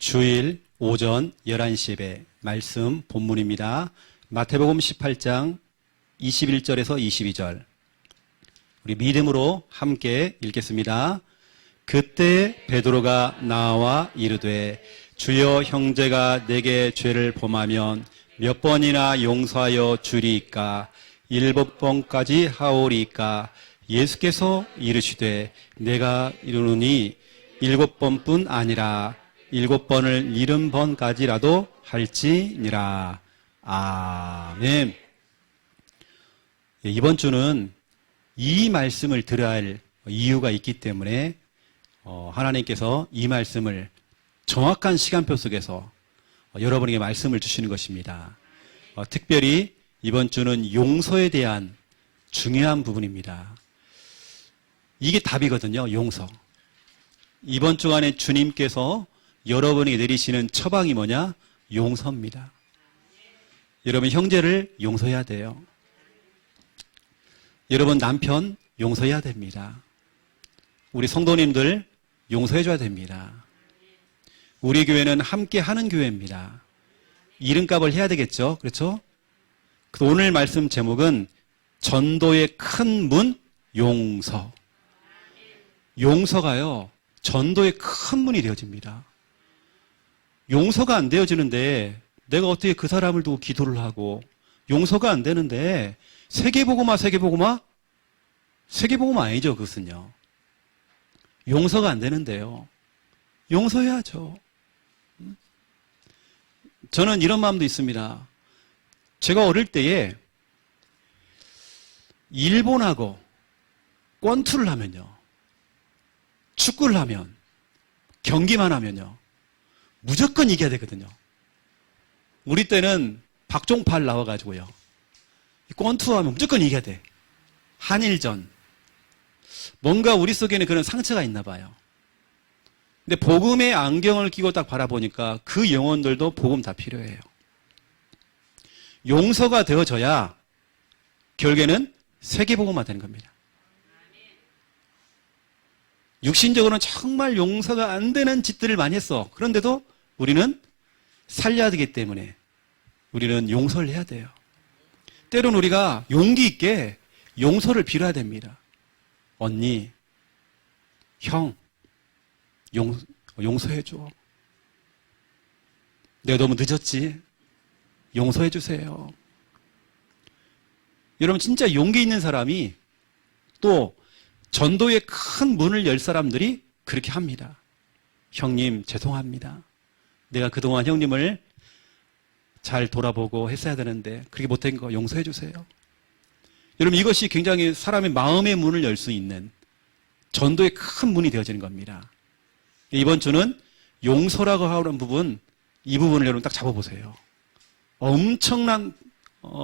주일 오전 11시 예배 말씀 본문입니다. 마태복음 18장 21절에서 22절. 우리 믿음으로 함께 읽겠습니다. 그때 베드로가 나와 이르되 주여 형제가 내게 죄를 범하면 몇 번이나 용서하여 주리이까 7번까지 하오리이까. 예수께서 이르시되 내가 이르노니 7번뿐 아니라 7번을 70번까지라도 할지니라. 아멘. 이번 주는 이 말씀을 들어야 할 이유가 있기 때문에 하나님께서 이 말씀을 정확한 시간표 속에서 여러분에게 말씀을 주시는 것입니다. 특별히 이번 주는 용서에 대한 중요한 부분입니다. 이게 답이거든요. 용서. 이번 주간에 주님께서 여러분에게 내리시는 처방이 뭐냐? 용서입니다. 여러분 형제를 용서해야 돼요. 여러분 남편 용서해야 됩니다. 우리 성도님들 용서해줘야 됩니다. 우리 교회는 함께 하는 교회입니다. 이름값을 해야 되겠죠? 그렇죠? 오늘 말씀 제목은 전도의 큰 문 용서. 용서가요, 전도의 큰 문이 되어집니다. 용서가 안 되어지는데 내가 어떻게 그 사람을 두고 기도를 하고, 용서가 안 되는데 세계복음화 아니죠. 그것은요. 용서가 안 되는데요. 용서해야죠. 저는 이런 마음도 있습니다. 제가 어릴 때에 일본하고 권투를 하면요, 축구를 하면, 경기만 하면요, 무조건 이겨야 되거든요. 우리 때는 박종팔 나와가지고요, 권투하면 무조건 이겨야 돼. 한일전. 뭔가 우리 속에는 그런 상처가 있나 봐요. 근데 복음의 안경을 끼고 딱 바라보니까 그 영혼들도 복음 다 필요해요. 용서가 되어져야 결국에는 세계복음화 되는 겁니다. 육신적으로는 정말 용서가 안 되는 짓들을 많이 했어. 그런데도 우리는 살려야 되기 때문에 우리는 용서를 해야 돼요. 때로는 우리가 용기 있게 용서를 빌어야 됩니다. 언니, 형, 용서해줘. 내가 너무 늦었지? 용서해주세요. 여러분, 진짜 용기 있는 사람이 또 전도의 큰 문을 열 사람들이 그렇게 합니다. 형님, 죄송합니다. 내가 그동안 형님을 잘 돌아보고 했어야 되는데 그렇게 못한 거 용서해 주세요. 여러분, 이것이 굉장히 사람의 마음의 문을 열 수 있는 전도의 큰 문이 되어지는 겁니다. 이번 주는 용서라고 하는 부분, 이 부분을 여러분 딱 잡아보세요. 엄청난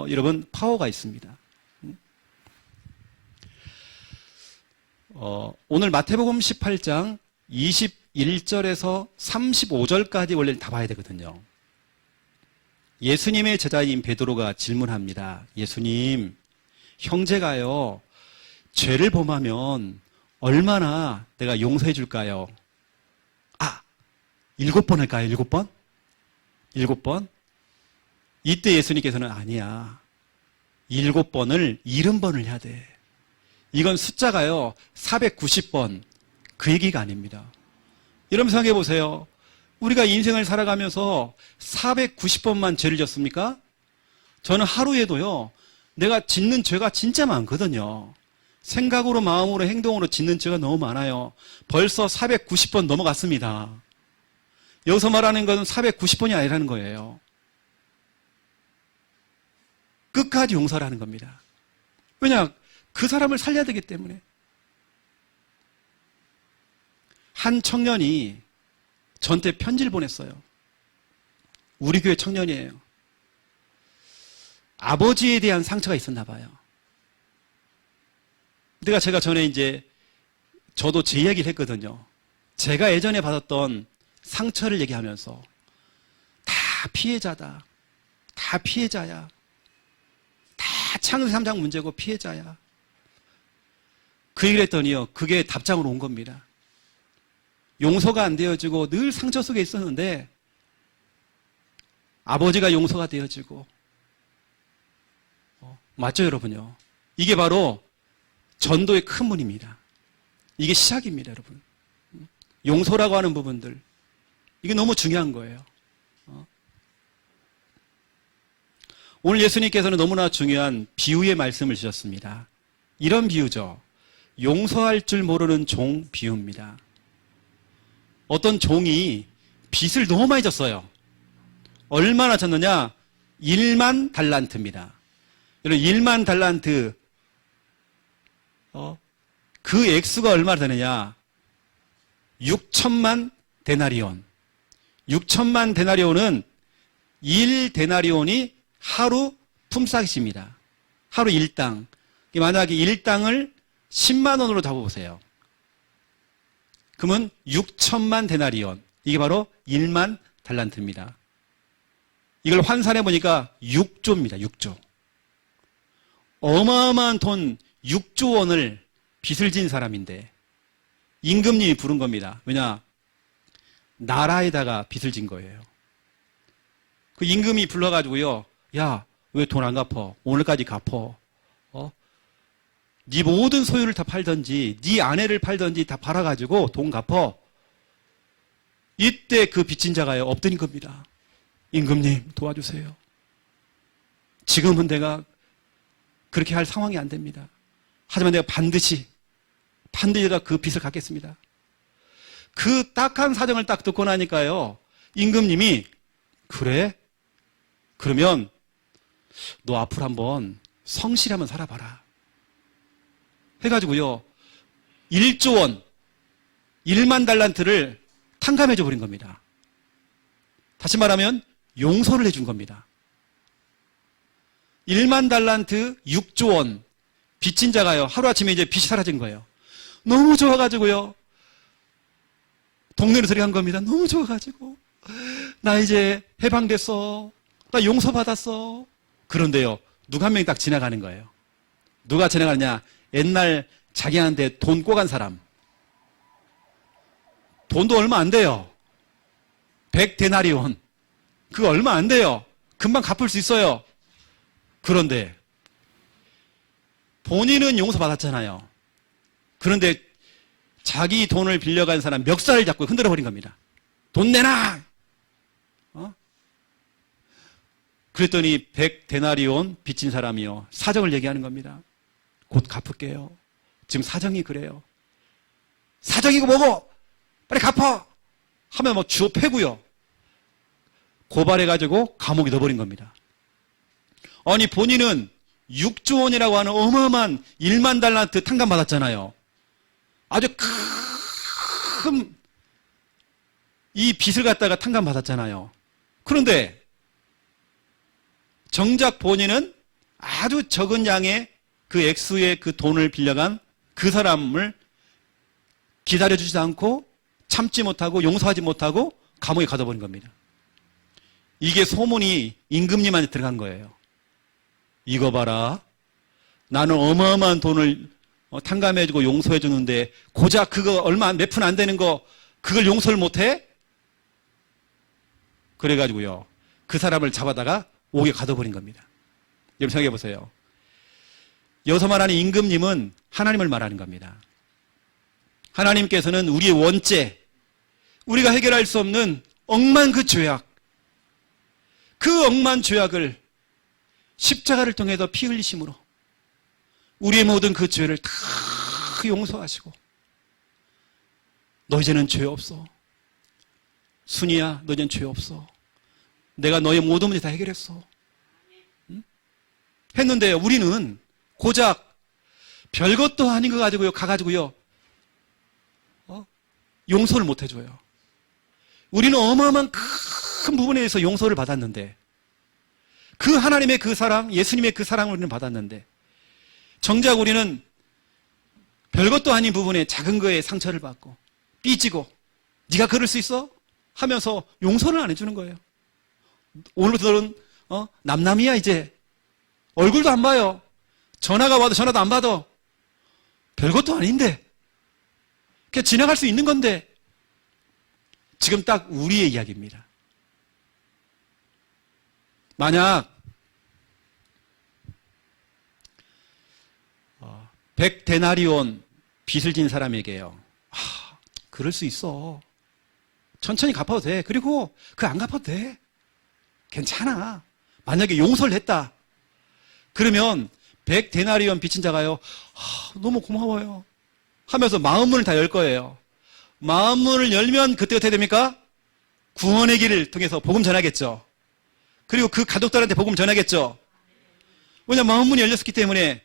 여러분 파워가 있습니다. 오늘 마태복음 18장 21절에서 35절까지 원래 다 봐야 되거든요. 예수님의 제자인 베드로가 질문합니다. 예수님, 형제가요, 죄를 범하면 얼마나 내가 용서해 줄까요? 7번 할까요? 7번? 7번? 이때 예수님께서는 아니야. 7번을 70번을 해야 돼. 이건 숫자가요, 490번. 그 얘기가 아닙니다. 여러분 생각해 보세요. 우리가 인생을 살아가면서 490번만 죄를 졌습니까? 저는 하루에도요, 내가 짓는 죄가 진짜 많거든요. 생각으로, 마음으로, 행동으로 짓는 죄가 너무 많아요. 벌써 490번 넘어갔습니다. 여기서 말하는 것은 490번이 아니라는 거예요. 끝까지 용서를 하는 겁니다. 왜냐? 그 사람을 살려야 되기 때문에. 한 청년이 저한테 편지를 보냈어요. 우리 교회 청년이에요. 아버지에 대한 상처가 있었나 봐요. 제가 전에 저도 제 이야기를 했거든요. 제가 예전에 받았던 상처를 얘기하면서 다 피해자다. 다 피해자야. 다 창세기 3장 문제고 피해자야. 그 얘기를 했더니요, 그게 답장으로 온 겁니다. 용서가 안 되어지고 늘 상처 속에 있었는데 아버지가 용서가 되어지고 맞죠 여러분요? 이게 바로 전도의 큰 문입니다. 이게 시작입니다 여러분. 용서라고 하는 부분들 이게 너무 중요한 거예요. 오늘 예수님께서는 너무나 중요한 비유의 말씀을 주셨습니다. 이런 비유죠. 용서할 줄 모르는 종 비유입니다. 어떤 종이 빚을 너무 많이 졌어요. 얼마나 졌느냐? 1만 달란트입니다. 여러분 1만 달란트 그 액수가 얼마나 되느냐? 6천만 데나리온. 6천만 데나리온은 1데나리온이 하루 품삯입니다. 하루 1당. 만약에 1당을 10만 원으로 잡아보세요. 그러면 6천만 데나리온. 이게 바로 1만 달란트입니다. 이걸 환산해 보니까 6조입니다. 6조. 어마어마한 돈 6조 원을 빚을 진 사람인데 임금님이 부른 겁니다. 왜냐? 나라에다가 빚을 진 거예요. 그 임금이 불러가지고요. 야, 왜 돈 안 갚어? 오늘까지 갚어. 네 모든 소유를 다 팔든지 네 아내를 팔든지 다 팔아가지고 돈 갚어. 이때 그 빚진 자가요. 엎드린 겁니다. 임금님 도와주세요. 지금은 내가 그렇게 할 상황이 안 됩니다. 하지만 내가 반드시 내가 그 빚을 갚겠습니다. 그 딱한 사정을 딱 듣고 나니까요. 임금님이 그래? 그러면 너 앞으로 한번 성실히 한번 살아봐라. 해가지고요. 1조 원, 1만 달란트를 탕감해줘 버린 겁니다. 다시 말하면 용서를 해준 겁니다. 1만 달란트 6조 원 빚진 자가요. 하루아침에 이제 빚이 사라진 거예요. 너무 좋아가지고요. 동네로 들어간 겁니다. 너무 좋아가지고 나 이제 해방됐어. 나 용서받았어. 그런데요. 누가 한 명이 딱 지나가는 거예요. 누가 지나가느냐. 옛날 자기한테 돈 꼬간 사람. 돈도 얼마 안 돼요. 100데나리온. 그거 얼마 안 돼요. 금방 갚을 수 있어요. 그런데 본인은 용서받았잖아요. 그런데 자기 돈을 빌려간 사람 멱살을 잡고 흔들어 버린 겁니다. 돈 내놔! 그랬더니 100데나리온 빚진 사람이요. 사정을 얘기하는 겁니다. 곧 갚을게요. 지금 사정이 그래요. 사정이고 뭐고 빨리 갚아 하면 뭐 주워 패고요. 고발해가지고 감옥에 넣어버린 겁니다. 아니 본인은 6조 원이라고 하는 어마어마한 1만 달란트 탕감 받았잖아요. 아주 큰 이 빚을 갖다가 탕감 받았잖아요. 그런데 정작 본인은 아주 적은 양의 그 액수의 그 돈을 빌려간 그 사람을 기다려주지도 않고 참지 못하고 용서하지 못하고 감옥에 가둬버린 겁니다. 이게 소문이 임금님한테 들어간 거예요. 이거 봐라. 나는 어마어마한 돈을 탕감해주고 용서해주는데 고작 그거 얼마 몇 푼 안 되는 거 그걸 용서를 못해? 그래가지고요. 그 사람을 잡아다가 옥에 가둬버린 겁니다. 여러분 생각해 보세요. 여기서 말하는 임금님은 하나님을 말하는 겁니다. 하나님께서는 우리의 원죄, 우리가 해결할 수 없는 억만 그 죄악, 그 억만 죄악을 십자가를 통해서 피 흘리심으로 우리의 모든 그 죄를 다 용서하시고 너 이제는 죄 없어. 순이야, 너 이제는 죄 없어. 내가 너의 모든 문제 다 해결했어. 응? 했는데 우리는 고작 별것도 아닌 거 가지고요, 가가지고요, 용서를 못 해줘요. 우리는 어마어마한 큰 부분에 대해서 용서를 받았는데, 그 하나님의 그 사랑, 예수님의 그 사랑을 우리는 받았는데, 정작 우리는 별것도 아닌 부분에 작은 거에 상처를 받고, 삐지고, 네가 그럴 수 있어? 하면서 용서를 안 해주는 거예요. 오늘부터는 남남이야 이제. 얼굴도 안 봐요. 전화가 와도 전화도 안 받아. 별것도 아닌데. 그냥 지나갈 수 있는 건데. 지금 딱 우리의 이야기입니다. 만약 100데나리온 빚을 진 사람에게요. 그럴 수 있어. 천천히 갚아도 돼. 그리고 그 안 갚아도 돼. 괜찮아. 만약에 용서를 했다. 그러면 100데나리온 빚진 자가요. 너무 고마워요. 하면서 마음문을 다 열 거예요. 마음문을 열면 그때 어떻게 됩니까? 구원의 길을 통해서 복음 전하겠죠. 그리고 그 가족들한테 복음 전하겠죠. 왜냐 마음문이 열렸기 때문에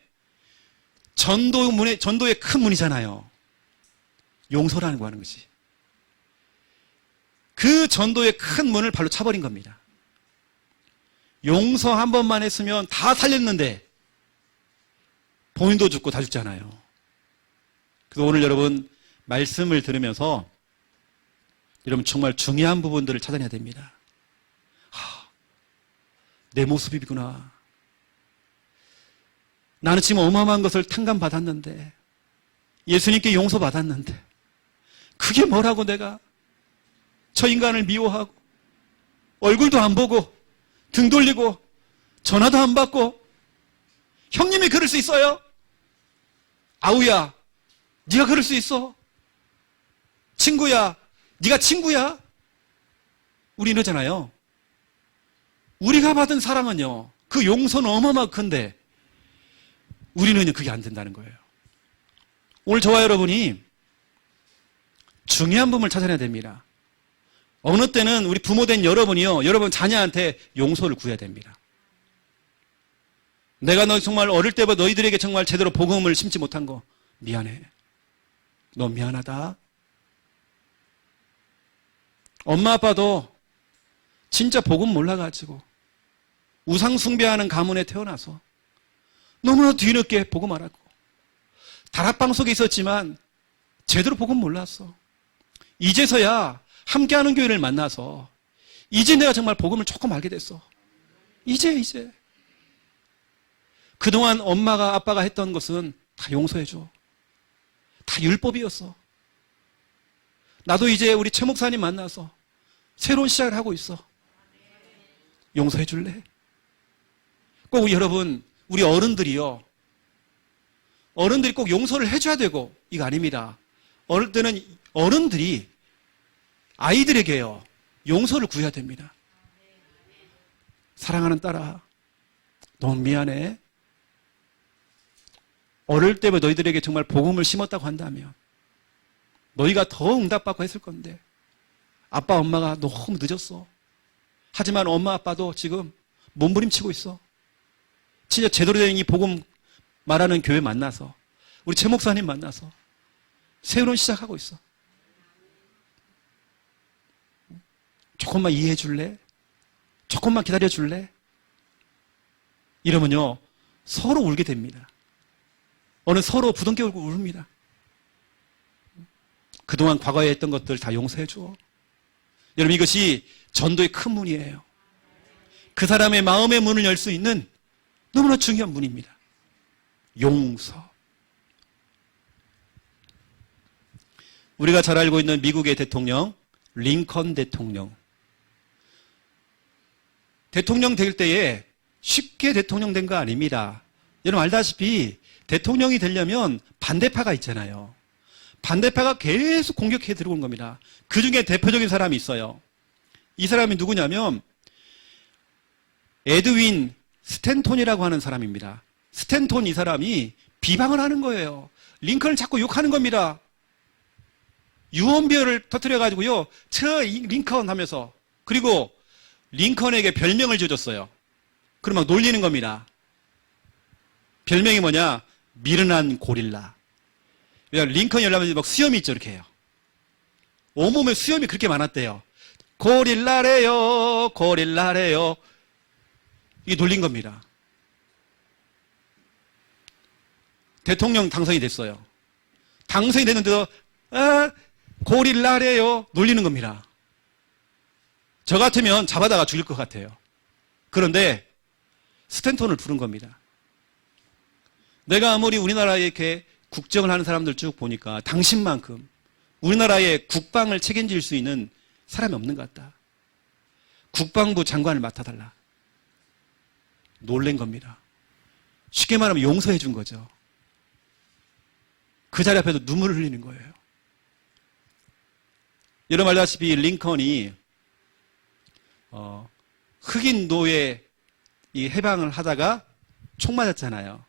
전도의 큰 문이잖아요. 용서라는 거 하는 것이. 그 전도의 큰 문을 발로 차버린 겁니다. 용서 한 번만 했으면 다 살렸는데 본인도 죽고 다 죽잖아요. 그래서 오늘 여러분 말씀을 들으면서 여러분 정말 중요한 부분들을 찾아내야 됩니다. 내 모습이구나. 나는 지금 어마어마한 것을 탕감받았는데 예수님께 용서받았는데 그게 뭐라고 내가 저 인간을 미워하고 얼굴도 안 보고 등 돌리고 전화도 안 받고 형님이 그럴 수 있어요? 아우야 네가 그럴 수 있어? 친구야 네가 친구야? 우리 이러잖아요. 우리가 받은 사랑은요 그 용서는 어마어마하게 큰데 우리는 그게 안 된다는 거예요. 오늘 저와 여러분이 중요한 부분을 찾아내야 됩니다. 어느 때는 우리 부모 된 여러분이요 여러분 자녀한테 용서를 구해야 됩니다. 내가 너 정말 어릴 때부터 너희들에게 정말 제대로 복음을 심지 못한 거 미안해. 너 미안하다. 엄마 아빠도 진짜 복음 몰라가지고 우상 숭배하는 가문에 태어나서 너무나 뒤늦게 복음 알았고 다락방 속에 있었지만 제대로 복음 몰랐어. 이제서야 함께하는 교회를 만나서 이제 내가 정말 복음을 조금 알게 됐어. 이제 그동안 엄마가 아빠가 했던 것은 다 용서해줘. 다 율법이었어. 나도 이제 우리 최 목사님 만나서 새로운 시작을 하고 있어. 용서해 줄래? 꼭 여러분 우리 어른들이요 어른들이 꼭 용서를 해줘야 되고 이거 아닙니다. 어릴 때는 어른들이 아이들에게요 용서를 구해야 됩니다. 사랑하는 딸아 너무 미안해. 어릴 때부터 너희들에게 정말 복음을 심었다고 한다면 너희가 더 응답받고 했을 건데 아빠 엄마가 너무 늦었어. 하지만 엄마 아빠도 지금 몸부림치고 있어. 진짜 제대로 된 이 복음 말하는 교회 만나서 우리 최 목사님 만나서 새로운 시작하고 있어. 조금만 이해해 줄래? 조금만 기다려 줄래? 이러면요 서로 울게 됩니다. 어느 서로 부둥켜 울고 울습니다. 그동안 과거에 했던 것들 다 용서해 줘. 여러분 이것이 전도의 큰 문이에요. 그 사람의 마음의 문을 열 수 있는 너무나 중요한 문입니다. 용서. 우리가 잘 알고 있는 미국의 대통령 링컨 대통령. 대통령 될 때에 쉽게 대통령 된 거 아닙니다. 여러분 알다시피 대통령이 되려면 반대파가 있잖아요. 반대파가 계속 공격해 들어오는 겁니다. 그 중에 대표적인 사람이 있어요. 이 사람이 누구냐면 에드윈 스탠톤이라고 하는 사람입니다. 스탠톤 이 사람이 비방을 하는 거예요. 링컨을 자꾸 욕하는 겁니다. 유언비어를 터뜨려가지고요. 저 링컨 하면서 그리고 링컨에게 별명을 지어줬어요. 그럼 막 놀리는 겁니다. 별명이 뭐냐? 미련한 고릴라. 왜냐하면 링컨이 열라면 막 수염이 있죠. 이렇게 해요. 온몸에 수염이 그렇게 많았대요. 고릴라래요. 고릴라래요. 이게 놀린 겁니다. 대통령 당선이 됐어요. 당선이 됐는데도 고릴라래요. 놀리는 겁니다. 저 같으면 잡아다가 죽일 것 같아요. 그런데 스탠톤을 부른 겁니다. 내가 아무리 우리나라에 이렇게 국정을 하는 사람들 쭉 보니까 당신만큼 우리나라의 국방을 책임질 수 있는 사람이 없는 것 같다. 국방부 장관을 맡아달라. 놀란 겁니다. 쉽게 말하면 용서해 준 거죠. 그 자리 앞에서 눈물을 흘리는 거예요. 여러분 알다시피 링컨이 흑인 노예 이 해방을 하다가 총 맞았잖아요.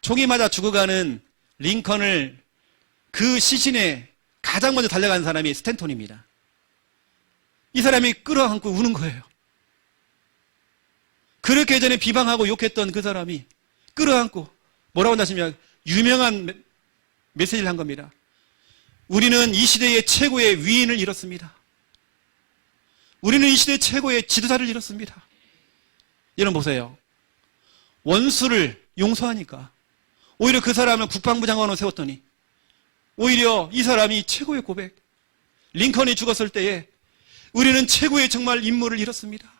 총이 맞아 죽어가는 링컨을 그 시신에 가장 먼저 달려간 사람이 스탠톤입니다. 이 사람이 끌어안고 우는 거예요. 그렇게 예전에 비방하고 욕했던 그 사람이 끌어안고 뭐라고 하시면 유명한 메시지를 한 겁니다. 우리는 이 시대의 최고의 위인을 잃었습니다. 우리는 이 시대의 최고의 지도자를 잃었습니다. 여러분 보세요. 원수를 용서하니까 오히려 그 사람을 국방부 장관으로 세웠더니 오히려 이 사람이 최고의 고백. 링컨이 죽었을 때에 우리는 최고의 정말 인물을 잃었습니다.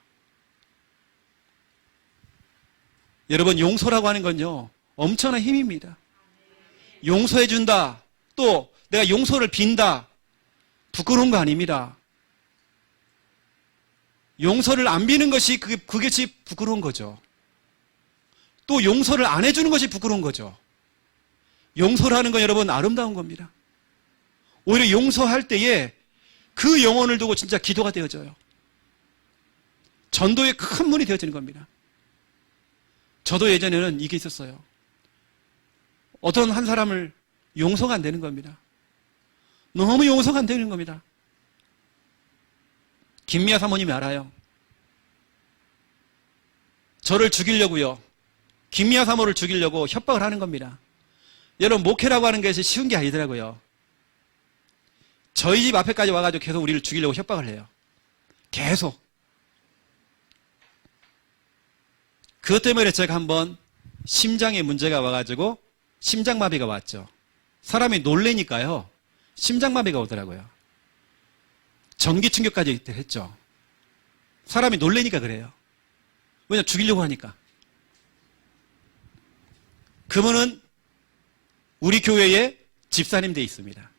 여러분 용서라고 하는 건요 엄청난 힘입니다. 용서해준다. 또 내가 용서를 빈다. 부끄러운 거 아닙니다. 용서를 안 비는 것이 그것이 부끄러운 거죠. 또 용서를 안 해주는 것이 부끄러운 거죠. 용서를 하는 건 여러분 아름다운 겁니다. 오히려 용서할 때에 그 영혼을 두고 진짜 기도가 되어져요. 전도의 큰 문이 되어지는 겁니다. 저도 예전에는 이게 있었어요. 어떤 한 사람을 용서가 안 되는 겁니다. 너무 용서가 안 되는 겁니다. 김미아 사모님이 알아요. 저를 죽이려고요. 김미아 사모를 죽이려고 협박을 하는 겁니다. 여러분 목회라고 하는 것이 쉬운 게 아니더라고요. 저희 집 앞에까지 와가지고 계속 우리를 죽이려고 협박을 해요. 계속. 그것 때문에 제가 한번 심장에 문제가 와가지고 심장마비가 왔죠. 사람이 놀래니까요. 심장마비가 오더라고요. 전기 충격까지 했죠. 사람이 놀래니까 그래요. 왜냐 죽이려고 하니까. 그분은 우리 교회에 집사님 돼 있습니다.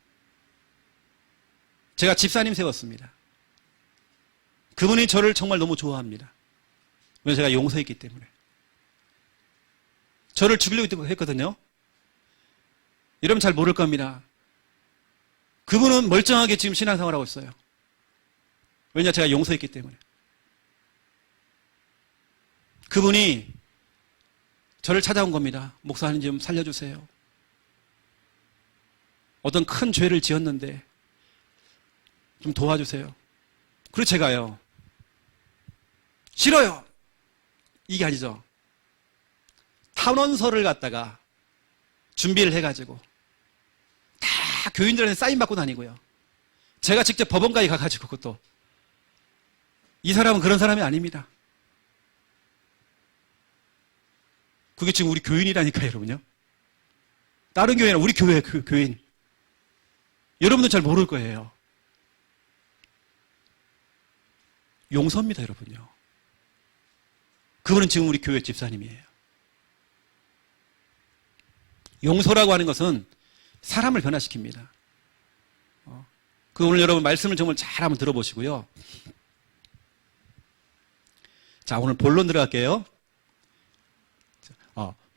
제가 집사님 세웠습니다. 그분이 저를 정말 너무 좋아합니다. 왜냐면 제가 용서했기 때문에. 저를 죽이려고 했거든요. 여러분 잘 모를 겁니다. 그분은 멀쩡하게 지금 신앙생활하고 있어요. 왜냐 제가 용서했기 때문에. 그분이 저를 찾아온 겁니다. 목사님 좀 살려주세요. 어떤 큰 죄를 지었는데 좀 도와주세요. 그리고 제가요. 싫어요. 이게 아니죠. 탄원서를 갖다가 준비를 해가지고 다 교인들한테 사인 받고 다니고요. 제가 직접 법원까지 가가지고 그것도 이 사람은 그런 사람이 아닙니다. 그게 지금 우리 교인이라니까요, 여러분요. 다른 교회는 우리 교회 그 교인. 여러분도 잘 모를 거예요. 용서입니다, 여러분요. 그분은 지금 우리 교회 집사님이에요. 용서라고 하는 것은 사람을 변화시킵니다. 그 오늘 여러분 말씀을 정말 잘 한번 들어보시고요. 자, 오늘 본론 들어갈게요.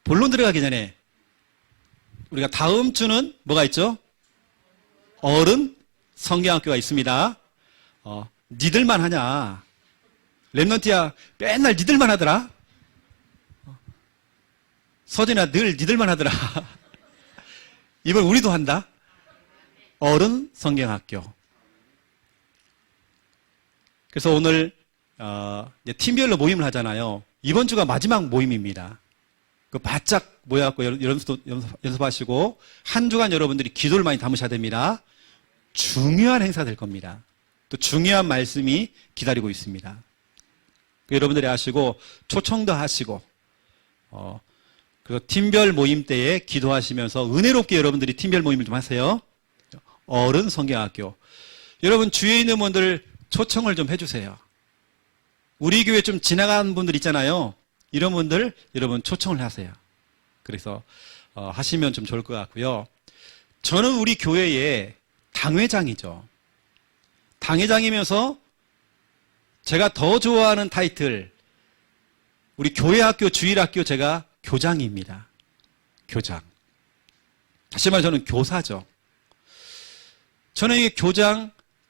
본론 들어가기 전에 우리가 다음 주는 뭐가 있죠? 어른 성경학교가 있습니다. 니들만 하냐? 랩넌트야 맨날 니들만 하더라. 서진아 늘 니들만 하더라. 이번 우리도 한다. 어른 성경학교. 그래서 오늘 이제 팀별로 모임을 하잖아요. 이번 주가 마지막 모임입니다. 그 바짝 모여갖고 연습하시고 한 주간 여러분들이 기도를 많이 담으셔야 됩니다. 중요한 행사 될 겁니다. 또 중요한 말씀이 기다리고 있습니다. 여러분들이 하시고 초청도 하시고 그리고 팀별 모임 때에 기도하시면서 은혜롭게 여러분들이 팀별 모임을 좀 하세요. 어른 성경학교. 여러분 주위에 있는 분들 초청을 좀 해주세요. 우리 교회 좀 지나간 분들 있잖아요. 이런 분들 여러분 초청을 하세요. 그래서 하시면 좀 좋을 것 같고요. 저는 우리 교회의 당회장이죠. 당회장이면서 제가 더 좋아하는 타이틀, 우리 교회학교, 주일학교 제가 교장입니다. 교장. 다시 말해 저는 교사죠. 저는 이게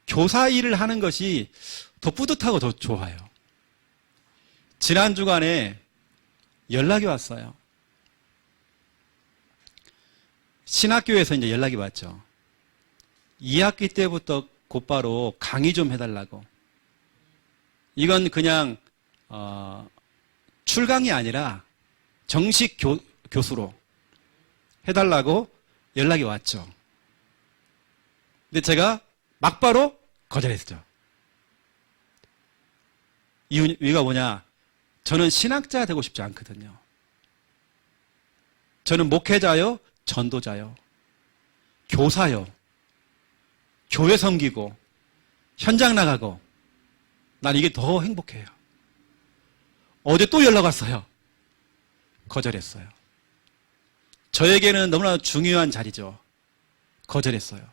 교사 일을 하는 것이 더 뿌듯하고 더 좋아요. 지난 주간에 연락이 왔어요. 신학교에서 이제 연락이 왔죠. 2학기 때부터 곧바로 강의 좀 해달라고. 이건 그냥 출강이 아니라 정식 교수로 해달라고 연락이 왔죠. 근데 제가 막바로 거절했죠. 이유가 뭐냐? 저는 신학자 되고 싶지 않거든요. 저는 목회자요, 전도자요, 교사요, 교회 섬기고, 현장 나가고, 난 이게 더 행복해요. 어제 또 연락 왔어요. 거절했어요. 저에게는 너무나 중요한 자리죠. 거절했어요.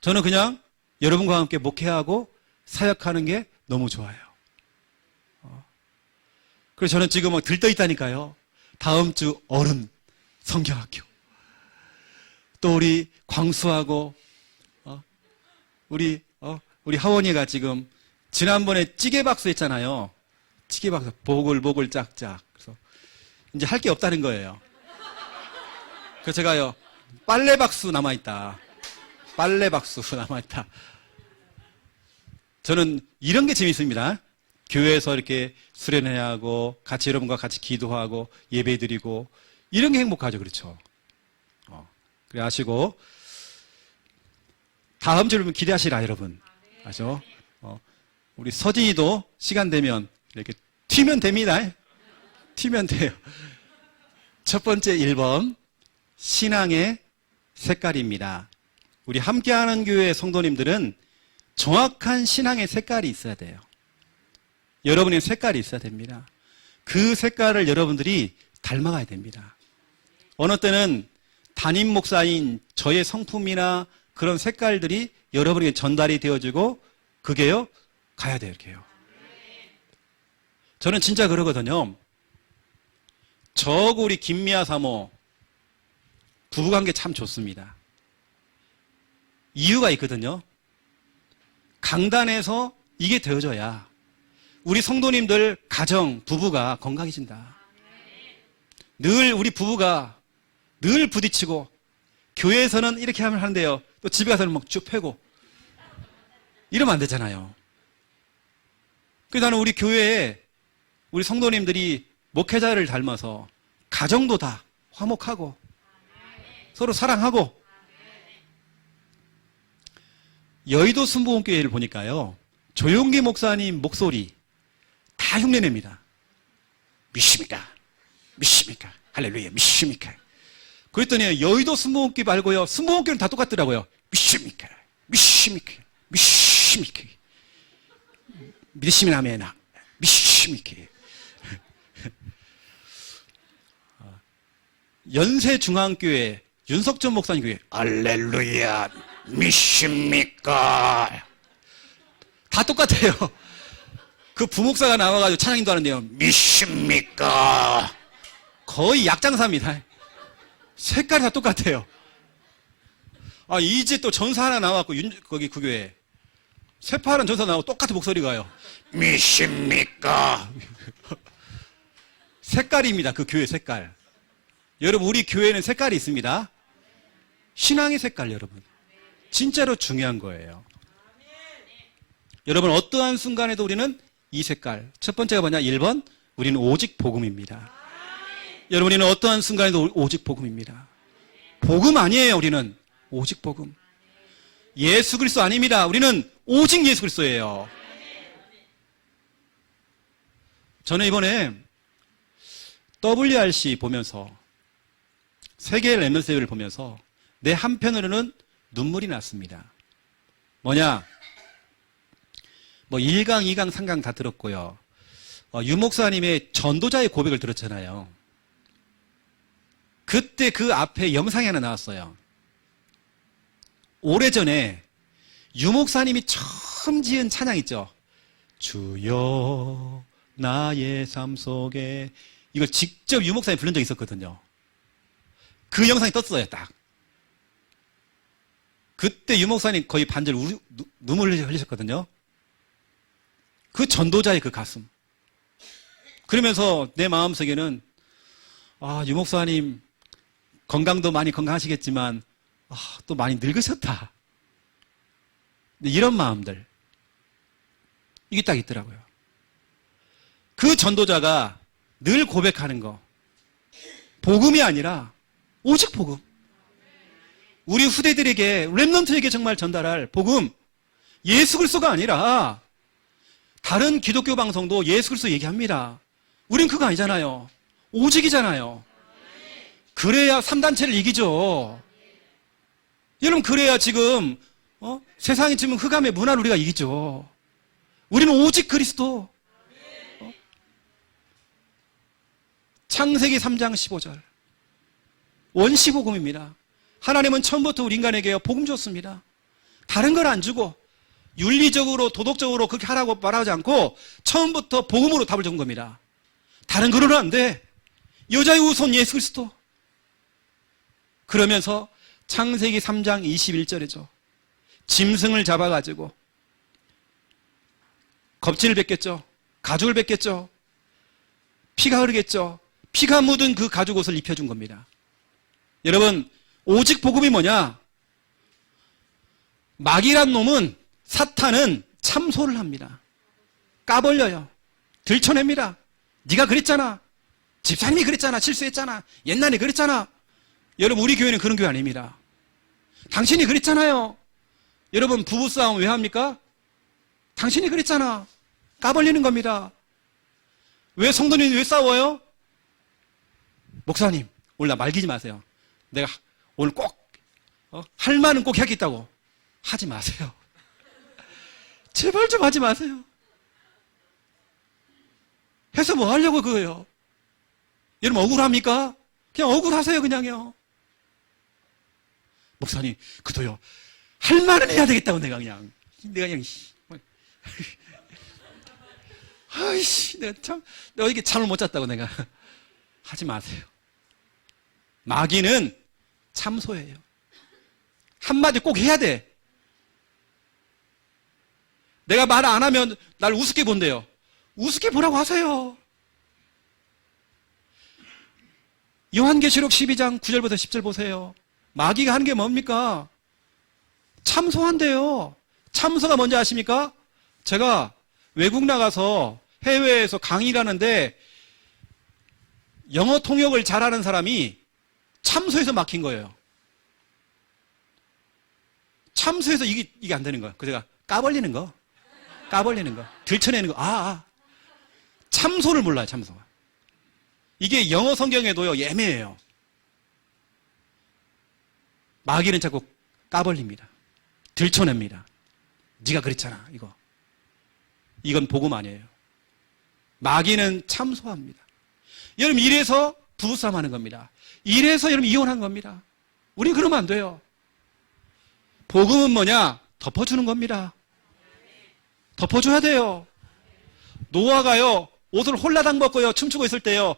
저는 그냥 여러분과 함께 목회하고 사역하는 게 너무 좋아요. 그래서 저는 지금 막 들떠 있다니까요. 다음 주 어른 성경학교. 또 우리 광수하고 우리 하원이가 지금 지난번에 찌개박수 했잖아요. 찌개박수 보글보글 짝짝. 그래서 이제 할 게 없다는 거예요. 그래서 제가요, 빨래박수 남아있다. 빨래박수 남아있다. 저는 이런 게 재밌습니다. 교회에서 이렇게 수련회야 하고 같이 여러분과 같이 기도하고 예배드리고 이런 게 행복하죠. 그렇죠? 그래 아시고 다음 주 여러분 기대하시라 여러분. 아죠? 우리 서진이도 시간 되면 이렇게 튀면 됩니다. 튀면 돼요. 첫 번째 1번 신앙의 색깔입니다. 우리 함께하는 교회 성도님들은 정확한 신앙의 색깔이 있어야 돼요. 여러분의 색깔이 있어야 됩니다. 그 색깔을 여러분들이 닮아가야 됩니다. 어느 때는 담임 목사인 저의 성품이나 그런 색깔들이 여러분에게 전달이 되어지고 그게요 가야 돼요. 이렇게요. 저는 진짜 그러거든요. 저하고 우리 김미아 사모 부부관계 참 좋습니다. 이유가 있거든요. 강단에서 이게 되어져야 우리 성도님들 가정, 부부가 건강해진다. 늘 우리 부부가 늘 부딪히고 교회에서는 이렇게 하면 하는데요. 또 집에 가서는 막 쭉 패고 이러면 안 되잖아요. 그래서 나는 우리 교회에 우리 성도님들이 목회자를 닮아서 가정도 다 화목하고 서로 사랑하고 여의도 순복음교회를 보니까요. 조용기 목사님 목소리 다 흉내냅니다. 믿습니까? 믿습니까? 할렐루야 믿습니까? 그랬더니 여의도 순복음교회 말고요. 순복음교회는 다 똑같더라고요. 믿습니까? 믿습니까? 믿습니까? 믿으시면 아멘. 믿습니까? 연세중앙교회 윤석전 목사님 교회 할렐루야 믿습니까? 다 똑같아요. 그 부목사가 나와가지고 찬양인도 하는데요. 믿습니까? 거의 약장사입니다. 색깔이 다 똑같아요. 이제 또 전사 하나 나왔고 거기 그 교회 새파란 전사 나오고 똑같은 목소리가요. 믿습니까? 색깔입니다. 그 교회 색깔. 여러분 우리 교회는 색깔이 있습니다. 신앙의 색깔 여러분. 진짜로 중요한 거예요. 여러분 어떠한 순간에도 우리는 이 색깔. 첫 번째가 뭐냐? 1번 우리는 오직 복음입니다. 여러분 우리는 어떠한 순간에도 오직 복음입니다. 복음 아니에요. 우리는 오직 복음. 예수 그리스도 아닙니다. 우리는 오직 예수 그리스도예요. 저는 이번에 WRC 보면서 세계 렘넌트를 보면서 내 한편으로는 눈물이 났습니다. 뭐냐? 1강, 2강, 3강 다 들었고요. 유 목사님의 전도자의 고백을 들었잖아요. 그때 그 앞에 영상이 하나 나왔어요. 오래전에 유목사님이 처음 지은 찬양 있죠. 주여 나의 삶 속에, 이걸 직접 유목사님이 부른 적이 있었거든요. 그 영상이 떴어요. 딱 그때 유목사님 거의 반절 눈물을 흘리셨거든요. 그 전도자의 그 가슴. 그러면서 내 마음속에는 유목사님 건강도 많이 건강하시겠지만 또 많이 늙으셨다. 이런 마음들, 이게 딱 있더라고요. 그 전도자가 늘 고백하는 거, 복음이 아니라 오직 복음. 우리 후대들에게, 렘넌트에게 정말 전달할 복음, 예수 그리스도가 아니라 다른 기독교 방송도 예수 그리스도 얘기합니다. 우린 그거 아니잖아요. 오직이잖아요. 그래야 3단체를 이기죠. 여러분, 그래야 지금 세상이 지금 흑암의 문화를 우리가 이기죠. 우리는 오직 그리스도. 창세기 3장 15절 원시복음입니다. 하나님은 처음부터 우리 인간에게 복음 줬습니다. 다른 걸 안 주고 윤리적으로 도덕적으로 그렇게 하라고 말하지 않고 처음부터 복음으로 답을 준 겁니다. 다른 거로는 안 돼. 여자의 우선 예수 그리스도. 그러면서 창세기 3장 21절이죠. 짐승을 잡아가지고 겁진을 뱉겠죠. 가죽을 뱉겠죠. 피가 흐르겠죠. 피가 묻은 그 가죽 옷을 입혀준 겁니다. 여러분, 오직 복음이 뭐냐? 마귀란 놈은, 사탄은 참소를 합니다. 까벌려요. 들춰냅니다. 네가 그랬잖아. 집사님이 그랬잖아. 실수했잖아. 옛날에 그랬잖아. 여러분, 우리 교회는 그런 교회 아닙니다. 당신이 그랬잖아요. 여러분, 부부싸움 왜 합니까? 당신이 그랬잖아. 까벌리는 겁니다. 왜 성도님이 왜 싸워요? 목사님, 오늘 나 말기지 마세요. 내가 오늘 꼭 할 말은 꼭 해야겠다고. 하지 마세요. 제발 좀 하지 마세요. 해서 뭐 하려고 그거예요? 여러분, 억울합니까? 그냥 억울하세요. 그냥요. 목사님, 그도요, 할 말은 해야 되겠다고. 내가 그냥 아이씨, 내가 참, 내가 이게 잠을 못 잤다고. 내가 하지 마세요. 마귀는 참소예요. 한마디 꼭 해야 돼. 내가 말 안 하면 날 우습게 본대요. 우습게 보라고 하세요. 요한계시록 12장 9절부터 10절 보세요. 마귀가 하는 게 뭡니까? 참소한대요. 참소가 뭔지 아십니까? 제가 외국 나가서 해외에서 강의를 하는데 영어 통역을 잘하는 사람이 참소해서 막힌 거예요. 참소해서 이게 안 되는 거야. 그래서 제가 까벌리는 거, 들춰내는 거. 참소를 몰라요. 참소가. 이게 영어 성경에도요, 예매해요. 마귀는 자꾸 까벌립니다. 들춰냅니다. 네가 그랬잖아. 이건 복음 아니에요. 마귀는 참소합니다. 여러분, 이래서 부부싸움 하는 겁니다. 이래서 여러분 이혼한 겁니다. 우린 그러면 안 돼요. 복음은 뭐냐? 덮어주는 겁니다. 덮어줘야 돼요. 노아가요, 옷을 홀라당 벗고요, 춤추고 있을 때요,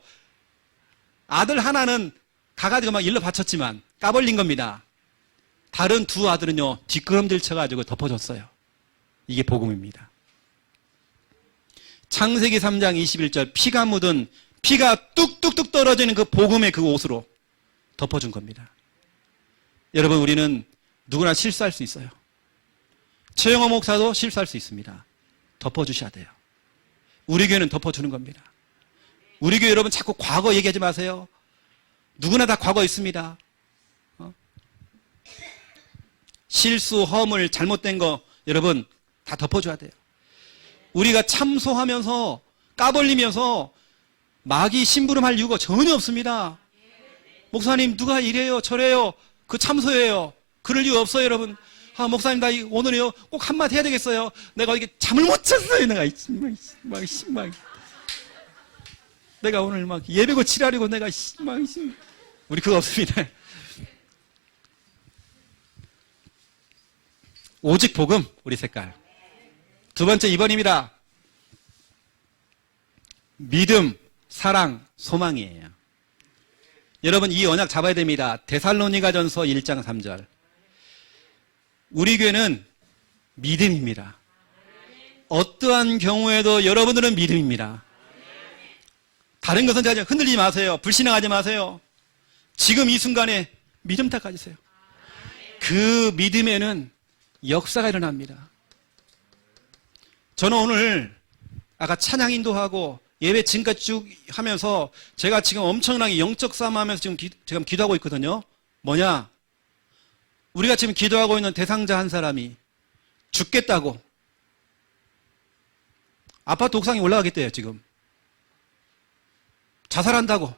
아들 하나는 가가지고 막 일러 바쳤지만 까벌린 겁니다. 다른 두 아들은요, 뒷걸음질 쳐가지고 덮어줬어요. 이게 복음입니다. 창세기 3장 21절, 피가 묻은, 피가 뚝뚝뚝 떨어지는 그 복음의 그 옷으로 덮어준 겁니다. 여러분, 우리는 누구나 실수할 수 있어요. 최영호 목사도 실수할 수 있습니다. 덮어주셔야 돼요. 우리 교회는 덮어주는 겁니다. 우리 교회 여러분 자꾸 과거 얘기하지 마세요. 누구나 다 과거 있습니다. 실수, 허물, 잘못된 거 여러분 다 덮어줘야 돼요. 우리가 참소하면서 까벌리면서 마귀 심부름할 이유가 전혀 없습니다. 목사님 누가 이래요 저래요, 그 참소예요. 그럴 이유 없어요. 여러분, 목사님 나 오늘요 꼭 한마디 해야 되겠어요. 내가 이게 잠을 못 잤어요. 내가 오늘 막 예배고 칠하려고 내가 우리 그거 없습니다. 오직 복음, 우리 색깔. 두 번째 2번입니다. 믿음, 사랑, 소망이에요. 여러분 이 언약 잡아야 됩니다. 데살로니가전서 1장 3절. 우리 교회는 믿음입니다. 어떠한 경우에도 여러분들은 믿음입니다. 다른 것은 제가 흔들리지 마세요. 불신앙하지 마세요. 지금 이 순간에 믿음 딱 가지세요. 그 믿음에는 역사가 일어납니다. 저는 오늘 아까 찬양 인도하고 예배 지금까지 쭉 하면서 제가 지금 엄청나게 영적 싸움 하면서 지금 기도하고 있거든요. 뭐냐? 우리가 지금 기도하고 있는 대상자 한 사람이 죽겠다고 아파트 옥상에 올라가겠대요. 지금 자살한다고.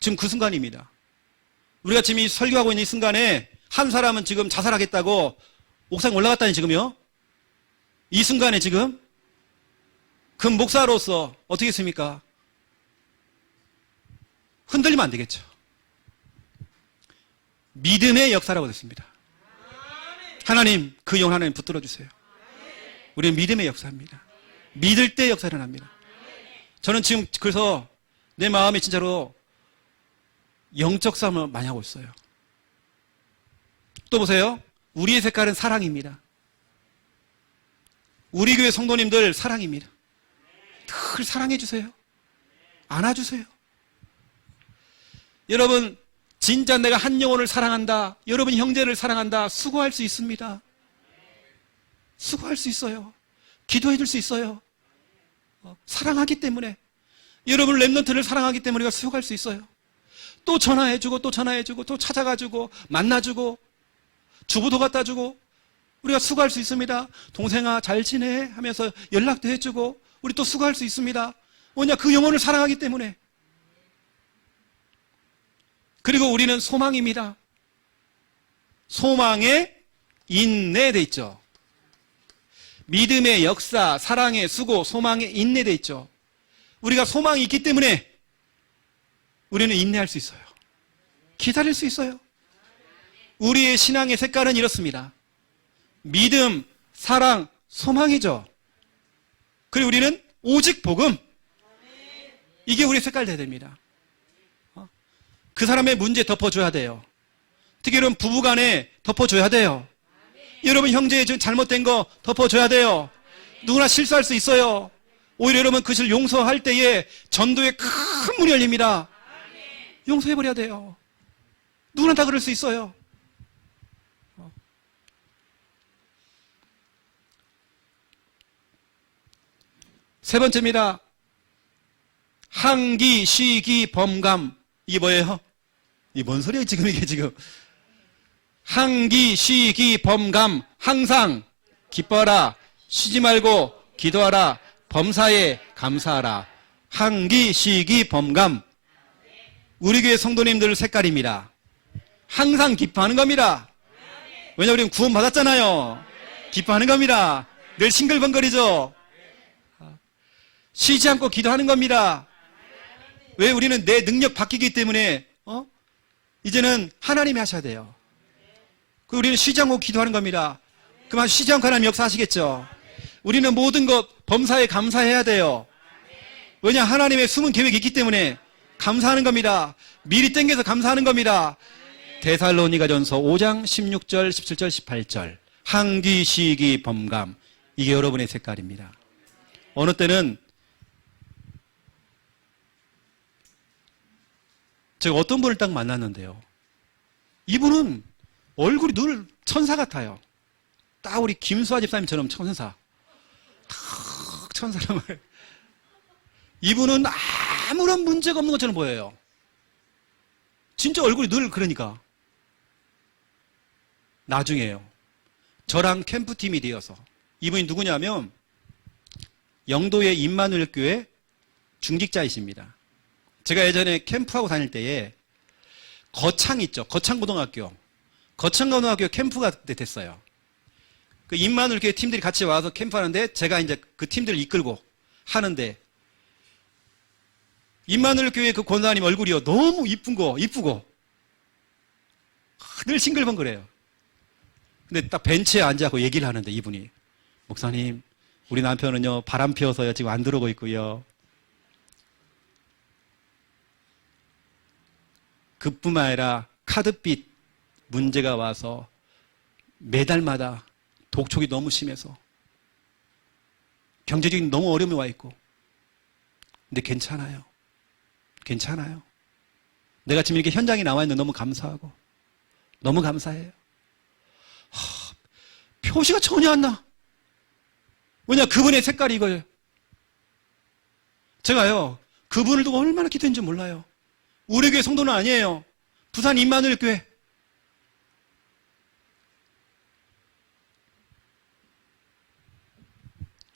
지금 그 순간입니다. 우리가 지금 이 설교하고 있는 이 순간에 한 사람은 지금 자살하겠다고 옥상에 올라갔다니 지금요. 이 순간에 지금 그 목사로서 어떻게 했습니까? 흔들리면 안 되겠죠. 믿음의 역사라고 됐습니다. 하나님, 그 영 하나님 붙들어 주세요. 우리는 믿음의 역사입니다. 믿을 때 역사 일어납니다. 저는 지금 그래서 내 마음이 진짜로 영적 싸움을 많이 하고 있어요. 또 보세요. 우리의 색깔은 사랑입니다. 우리 교회 성도님들 사랑입니다. 늘 사랑해 주세요. 안아주세요. 여러분 진짜 내가 한 영혼을 사랑한다, 여러분 형제를 사랑한다, 수고할 수 있습니다. 수고할 수 있어요. 기도해 줄 수 있어요. 사랑하기 때문에, 여러분 렘넌트를 사랑하기 때문에 우리가 수고할 수 있어요. 또 전화해주고 또 전화해주고 또 찾아가지고 만나주고 주부도 갖다주고 우리가 수고할 수 있습니다. 동생아 잘 지내 하면서 연락도 해주고 우리 또 수고할 수 있습니다. 뭐냐? 그 영혼을 사랑하기 때문에. 그리고 우리는 소망입니다. 소망에 인내돼 있죠. 믿음의 역사, 사랑의 수고, 소망에 인내돼 있죠. 우리가 소망이 있기 때문에 우리는 인내할 수 있어요. 기다릴 수 있어요. 우리의 신앙의 색깔은 이렇습니다. 믿음, 사랑, 소망이죠. 그리고 우리는 오직 복음. 이게 우리의 색깔 돼야 됩니다. 그 사람의 문제 덮어줘야 돼요. 특히 여러분 부부간에 덮어줘야 돼요. 여러분 형제의 잘못된 거 덮어줘야 돼요. 누구나 실수할 수 있어요. 오히려 여러분 그것을 용서할 때에 전도에 큰 문이 열립니다. 용서해버려야 돼요. 누구나 다 그럴 수 있어요. 세 번째입니다. 항기, 시기, 범감. 이게 뭐예요? 이게 뭔 소리예요 지금 이게 지금. 항기, 시기, 범감. 항상 기뻐하라. 쉬지 말고 기도하라. 범사에 감사하라. 항기, 시기, 범감. 우리 교회 성도님들 색깔입니다. 항상 기뻐하는 겁니다. 왜냐하면 우리는 구원 받았잖아요. 기뻐하는 겁니다. 늘 싱글벙거리죠. 쉬지 않고 기도하는 겁니다. 왜? 우리는 내 능력 바뀌기 때문에 이제는 하나님이 하셔야 돼요. 우리는 쉬지 않고 기도하는 겁니다. 그럼 쉬지 않고 하나님 역사하시겠죠. 우리는 모든 것 범사에 감사해야 돼요. 왜냐? 하나님의 숨은 계획이 있기 때문에 감사하는 겁니다. 미리 땡겨서 감사하는 겁니다. 데살로니가전서 5장 16절, 17절, 18절. 항기, 시기, 범감. 이게 여러분의 색깔입니다. 어느 때는 제가 어떤 분을 딱 만났는데요. 이분은 얼굴이 늘 천사 같아요. 딱 우리 김수아 집사님처럼 천사. 탁 천사를. 이분은 아무런 문제가 없는 것처럼 보여요. 진짜 얼굴이 늘 그러니까. 나중에요. 저랑 캠프팀이 되어서. 이분이 누구냐면 영도의 임마누엘 교회 중직자이십니다. 제가 예전에 캠프하고 다닐 때에 거창 있죠. 거창고등학교. 거창고등학교 캠프가 됐어요. 그 임마누엘 교회 팀들이 같이 와서 캠프하는데 제가 이제 그 팀들을 이끌고 하는데 임마누엘 교회 그 권사님 얼굴이요. 너무 이쁘고 늘 싱글벙글해요. 근데 딱 벤치에 앉아서 얘기를 하는데 이분이, 목사님, 우리 남편은요, 바람 피워서요, 지금 안 들어오고 있고요. 그뿐만 아니라 카드빚 문제가 와서 매달마다 독촉이 너무 심해서 경제적인 너무 어려움이 와 있고. 근데 괜찮아요. 괜찮아요. 내가 지금 이렇게 현장에 나와 있는 너무 감사하고 너무 감사해요. 표시가 전혀 안 나. 왜냐, 그분의 색깔이 이거예요. 제가요, 그분을 두고 얼마나 기도했는지 몰라요. 우리 교회 성도는 아니에요. 부산 임마누엘 교회.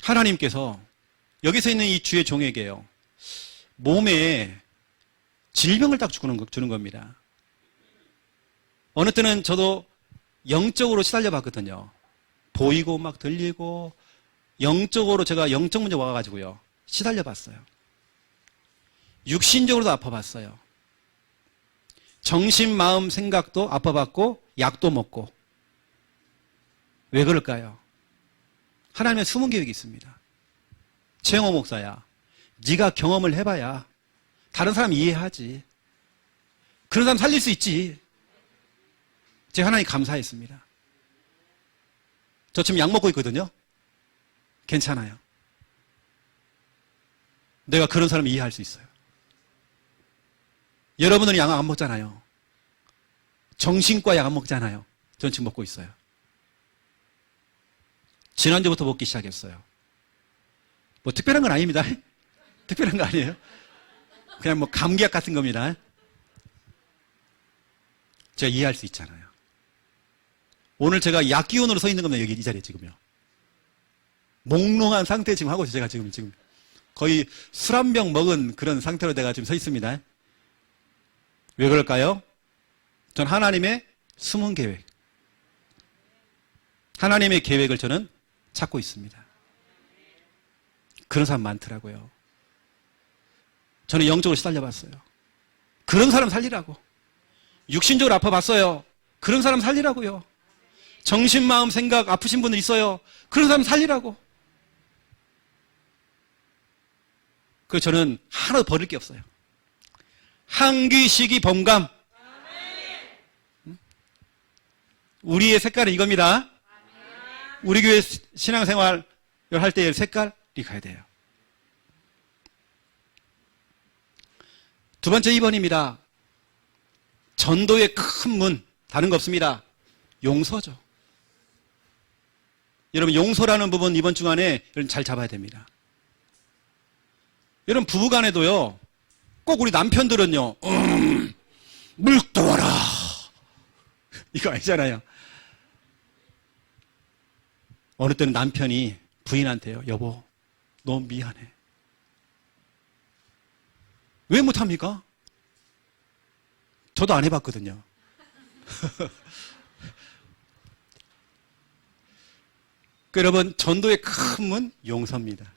하나님께서 여기서 있는 이 주의 종에게요, 몸에 질병을 딱 주는 겁니다. 어느 때는 저도 영적으로 시달려 봤거든요. 보이고 막 들리고, 영적으로 제가 영적 문제 와가지고요, 시달려 봤어요. 육신적으로도 아파봤어요. 정신, 마음, 생각도 아파봤고, 약도 먹고. 왜 그럴까요? 하나님의 숨은 계획이 있습니다. 최영호 목사야, 네가 경험을 해봐야 다른 사람 이해하지. 그런 사람 살릴 수 있지. 제가 하나님 감사했습니다. 저 지금 약 먹고 있거든요. 괜찮아요. 내가 그런 사람 이해할 수 있어요. 여러분은 약 안 먹잖아요. 정신과 약 안 먹잖아요. 저는 지금 먹고 있어요. 지난주부터 먹기 시작했어요. 뭐 특별한 건 아닙니다. 특별한 거 아니에요. 그냥 뭐 감기약 같은 겁니다. 제가 이해할 수 있잖아요. 오늘 제가 약 기운으로 서 있는 겁니다. 여기 이 자리에 지금요. 몽롱한 상태 지금 하고 있어요. 제가 지금 거의 술 한 병 먹은 그런 상태로 내가 지금 서 있습니다. 왜 그럴까요? 전 하나님의 숨은 계획, 하나님의 계획을 저는 찾고 있습니다. 그런 사람 많더라고요. 저는 영적으로 시달려봤어요. 그런 사람 살리라고. 육신적으로 아파봤어요. 그런 사람 살리라고요. 정신, 마음, 생각 아프신 분들 있어요. 그런 사람 살리라고. 그래서 저는 하나도 버릴 게 없어요. 한귀, 시기, 범감. 우리의 색깔은 이겁니다. 우리 교회 신앙생활 할 때의 색깔이 가야 돼요. 두 번째 2번입니다. 전도의 큰 문, 다른 거 없습니다. 용서죠. 여러분, 용서라는 부분 이번 주간에 여러분 잘 잡아야 됩니다. 여러분, 부부간에도요, 꼭 우리 남편들은요, 물 떠와라, 이거 아니잖아요. 어느 때는 남편이 부인한테요, 여보, 너무 미안해. 왜 못합니까? 저도 안 해봤거든요. 여러분, 전도의 큰 문, 용서입니다.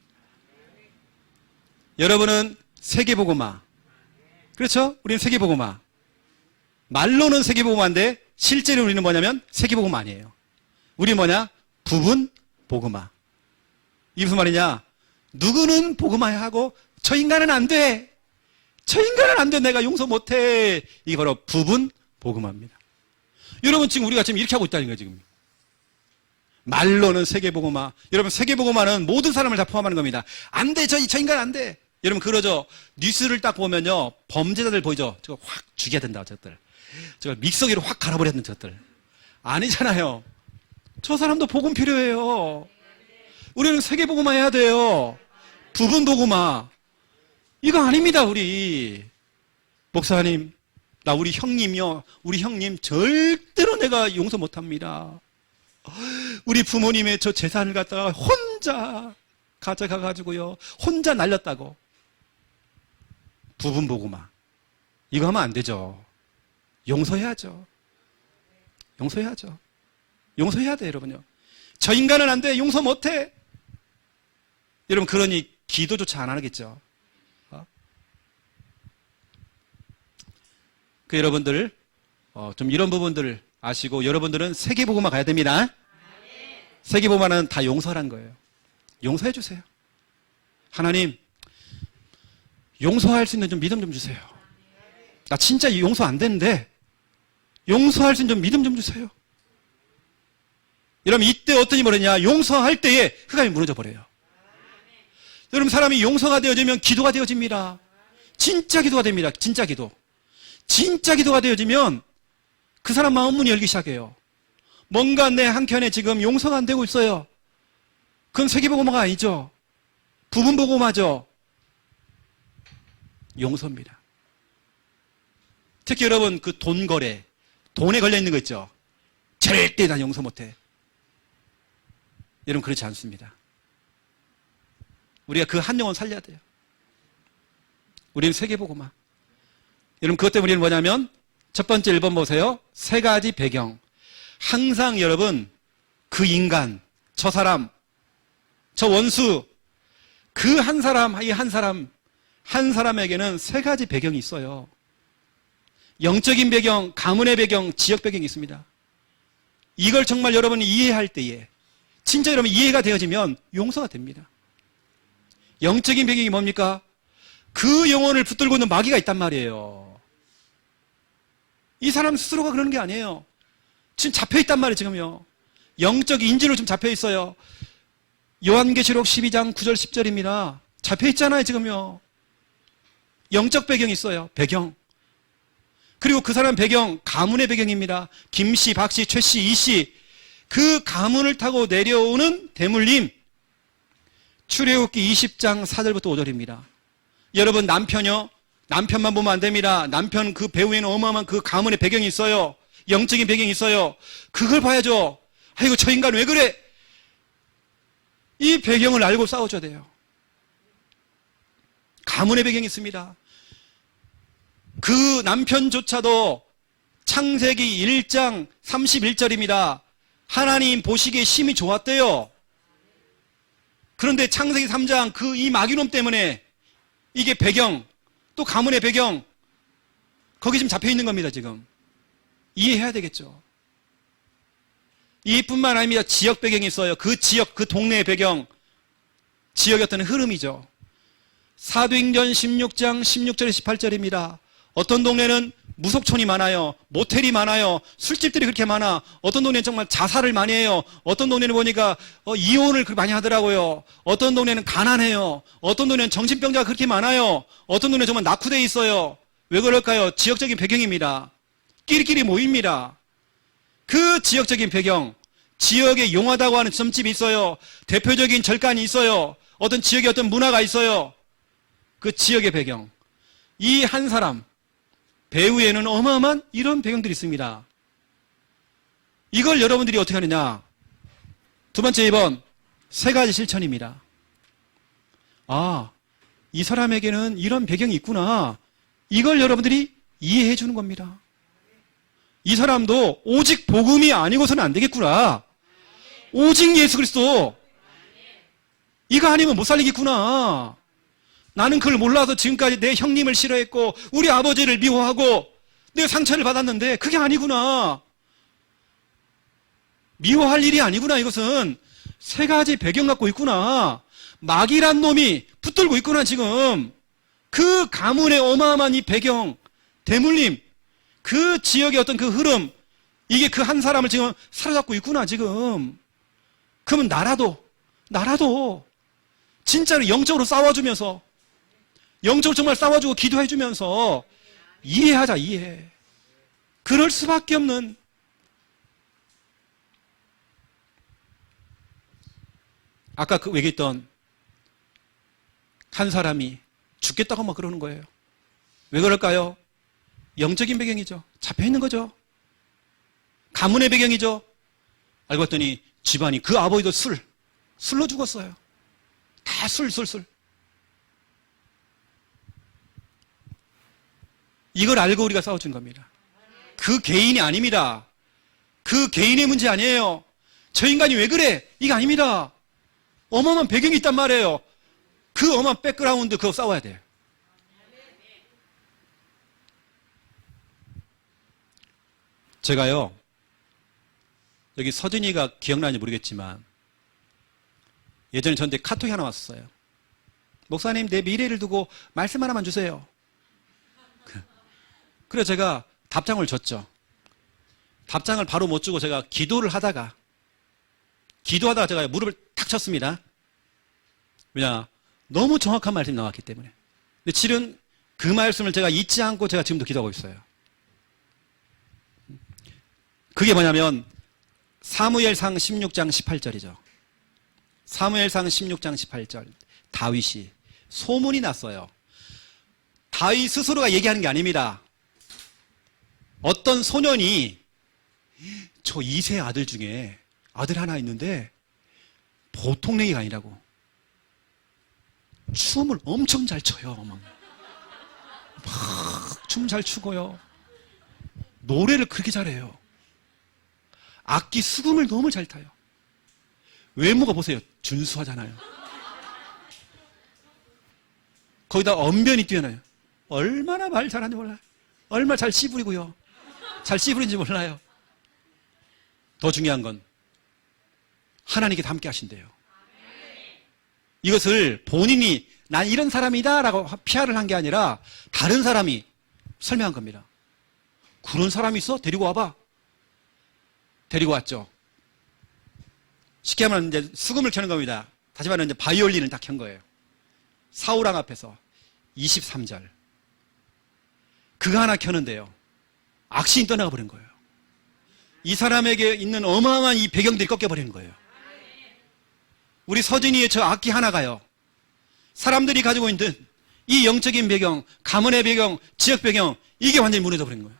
여러분은 세계복음화. 그렇죠? 우리는 세계복음화. 말로는 세계복음화인데 실제로 우리는 뭐냐면 세계복음화 아니에요. 우리 뭐냐? 부분 복음화. 이게 무슨 말이냐? 누구는 복음화야 하고 저 인간은 안 돼. 저 인간은 안 돼. 내가 용서 못해. 이게 바로 부분 복음화입니다. 여러분, 지금 우리가 지금 이렇게 하고 있다는 거예요, 지금. 말로는 세계복음화. 여러분, 세계복음화는 모든 사람을 다 포함하는 겁니다. 안 돼. 저 인간 안 돼. 여러분, 그러죠? 뉴스를 딱 보면요, 범죄자들 보이죠? 저거 확 죽여야 된다, 저들. 저걸 믹서기로 확 갈아버려야 된다, 저들. 아니잖아요. 저 사람도 복음 필요해요. 우리는 세계복음화 해야 돼요. 부분복음화. 이거 아닙니다, 우리. 목사님, 나 우리 형님이요. 우리 형님 절대로 내가 용서 못합니다. 우리 부모님의 저 재산을 갖다가 혼자 가져가가지고요, 혼자 날렸다고. 부분복음화. 이거 하면 안 되죠. 용서해야죠. 용서해야죠. 용서해야 돼요, 여러분요. 저 인간은 안 돼. 용서 못해. 여러분, 그러니 기도조차 안 하겠죠. 여러분들, 좀 이런 부분들을 아시고 여러분들은 세계복음화 가야 됩니다. 세계복음화는 다 용서라는 거예요. 용서해 주세요. 하나님, 용서할 수 있는 좀 믿음 좀 주세요. 나 진짜 용서 안 되는데 용서할 수 있는 좀 믿음 좀 주세요. 여러분, 이때 어떤 일이 벌어지냐? 용서할 때에 흑암이 무너져 버려요. 여러분, 사람이 용서가 되어지면 기도가 되어집니다. 진짜 기도가 됩니다. 진짜 기도. 진짜 기도가 되어지면 그 사람 마음 문이 열기 시작해요. 뭔가 내 한켠에 지금 용서가 안 되고 있어요. 그건 세계복음화가 아니죠. 부분복음화죠. 용서입니다. 특히 여러분, 그 돈 거래, 돈에 걸려 있는 거 있죠. 절대 난 용서 못해. 여러분, 그렇지 않습니다. 우리가 그 한 영혼 살려야 돼요. 우리는 세계복음화. 여러분, 그것 때문에 우리는 뭐냐면 첫 번째 1번 보세요. 세 가지 배경. 항상 여러분, 그 인간, 저 사람, 저 원수, 그 한 사람, 이 한 사람에게는 세 가지 배경이 있어요. 영적인 배경, 가문의 배경, 지역 배경이 있습니다. 이걸 정말 여러분이 이해할 때에 진짜 여러분 이해가 되어지면 용서가 됩니다. 영적인 배경이 뭡니까? 그 영혼을 붙들고 있는 마귀가 있단 말이에요. 이 사람 스스로가 그러는 게 아니에요. 지금 잡혀있단 말이에요. 지금요. 영적 인지로 좀 잡혀있어요. 요한계시록 12장 9절 10절입니다. 잡혀있잖아요. 지금요. 영적 배경이 있어요. 배경. 그리고 그 사람 배경, 가문의 배경입니다. 김씨, 박씨, 최씨, 이씨, 그 가문을 타고 내려오는 대물림. 출애굽기 20장 4절부터 5절입니다. 여러분, 남편요, 남편만 보면 안 됩니다. 남편 그 배우에는 어마어마한 그 가문의 배경이 있어요. 영적인 배경이 있어요. 그걸 봐야죠. 아이고, 저 인간 왜 그래? 이 배경을 알고 싸워줘야 돼요. 가문의 배경이 있습니다. 그 남편조차도 창세기 1장 31절입니다. 하나님 보시기에 심히 좋았대요. 그런데 창세기 3장 그 이 마귀놈 때문에 이게 배경, 또 가문의 배경, 거기 지금 잡혀 있는 겁니다. 지금 이해해야 되겠죠. 이뿐만 아닙니다. 지역 배경이 있어요. 그 지역, 그 동네의 배경, 지역의 어떤 흐름이죠. 사도행전 16장 16절에 18절입니다. 어떤 동네는 무속촌이 많아요. 모텔이 많아요. 술집들이 그렇게 많아. 어떤 동네는 정말 자살을 많이 해요. 어떤 동네는 보니까 이혼을 많이 하더라고요. 어떤 동네는 가난해요. 어떤 동네는 정신병자가 그렇게 많아요. 어떤 동네는 정말 낙후되어 있어요. 왜 그럴까요? 지역적인 배경입니다. 끼리끼리 모입니다. 그 지역적인 배경, 지역에 용하다고 하는 점집이 있어요. 대표적인 절간이 있어요. 어떤 지역에 어떤 문화가 있어요. 그 지역의 배경. 이 한 사람, 배후에는 어마어마한 이런 배경들이 있습니다. 이걸 여러분들이 어떻게 하느냐? 두 번째 2번, 세 가지 실천입니다. 아, 이 사람에게는 이런 배경이 있구나. 이걸 여러분들이 이해해 주는 겁니다. 이 사람도 오직 복음이 아니고서는 안 되겠구나. 오직 예수 그리스도. 이거 아니면 못 살리겠구나. 나는 그걸 몰라서 지금까지 내 형님을 싫어했고 우리 아버지를 미워하고 내가 상처를 받았는데 그게 아니구나. 미워할 일이 아니구나. 이것은 세 가지 배경 갖고 있구나. 마귀란 놈이 붙들고 있구나. 지금 그 가문의 어마어마한 이 배경, 대물림, 그 지역의 어떤 그 흐름, 이게 그 한 사람을 지금 사로잡고 있구나. 지금 그러면 나라도 진짜로 영적으로 싸워주면서, 영적으로 정말 싸워주고 기도해주면서 이해하자. 이해. 그럴 수밖에 없는. 아까 그 얘기했던 한 사람이 죽겠다고 막 그러는 거예요. 왜 그럴까요? 영적인 배경이죠. 잡혀있는 거죠. 가문의 배경이죠. 알고 봤더니 집안이, 그 아버지도 술로 죽었어요. 다 술. 이걸 알고 우리가 싸워준 겁니다. 그 개인이 아닙니다. 그 개인의 문제 아니에요. 저 인간이 왜 그래? 이게 아닙니다. 어마어마한 배경이 있단 말이에요. 그 어마어마한 백그라운드 그거 싸워야 돼요. 제가요, 여기 서진이가 기억나는지 모르겠지만 예전에 저한테 카톡이 하나 왔었어요. 목사님, 내 미래를 두고 말씀 하나만 주세요. 그래서 제가 답장을 줬죠. 답장을 바로 못 주고 제가 기도하다가 제가 무릎을 탁 쳤습니다. 왜냐, 너무 정확한 말씀이 나왔기 때문에. 근데 실은 그 말씀을 제가 잊지 않고 제가 지금도 기도하고 있어요. 그게 뭐냐면 사무엘상 16장 18절이죠. 사무엘상 16장 18절. 다윗이 소문이 났어요. 다윗 스스로가 얘기하는 게 아닙니다. 어떤 소년이 저 이세 아들 중에 아들 하나 있는데 보통 얘기가 아니라고. 춤을 엄청 잘 춰요. 막 춤 잘 추고요. 노래를 그렇게 잘해요. 악기 수금을 너무 잘 타요. 외모가 보세요. 준수하잖아요. 거기다 언변이 뛰어나요. 얼마나 말 잘하는지 몰라요. 얼마나 잘 씨부리고요. 잘 씨부린지 몰라요. 더 중요한 건 하나님께 함께 하신대요. 이것을 본인이 난 이런 사람이다 라고 PR을 한 게 아니라 다른 사람이 설명한 겁니다. 그런 사람이 있어? 데리고 와봐. 데리고 왔죠. 쉽게 하면 이제 수금을 켜는 겁니다. 다시 말하면 이제 바이올린을 딱 켠 거예요. 사우랑 앞에서 23절. 그거 하나 켜는데요. 악신이 떠나가 버린 거예요. 이 사람에게 있는 어마어마한 이 배경들이 꺾여버리는 거예요. 우리 서진이의 저 악기 하나가요. 사람들이 가지고 있는 이 영적인 배경, 가문의 배경, 지역 배경, 이게 완전히 무너져 버린 거예요.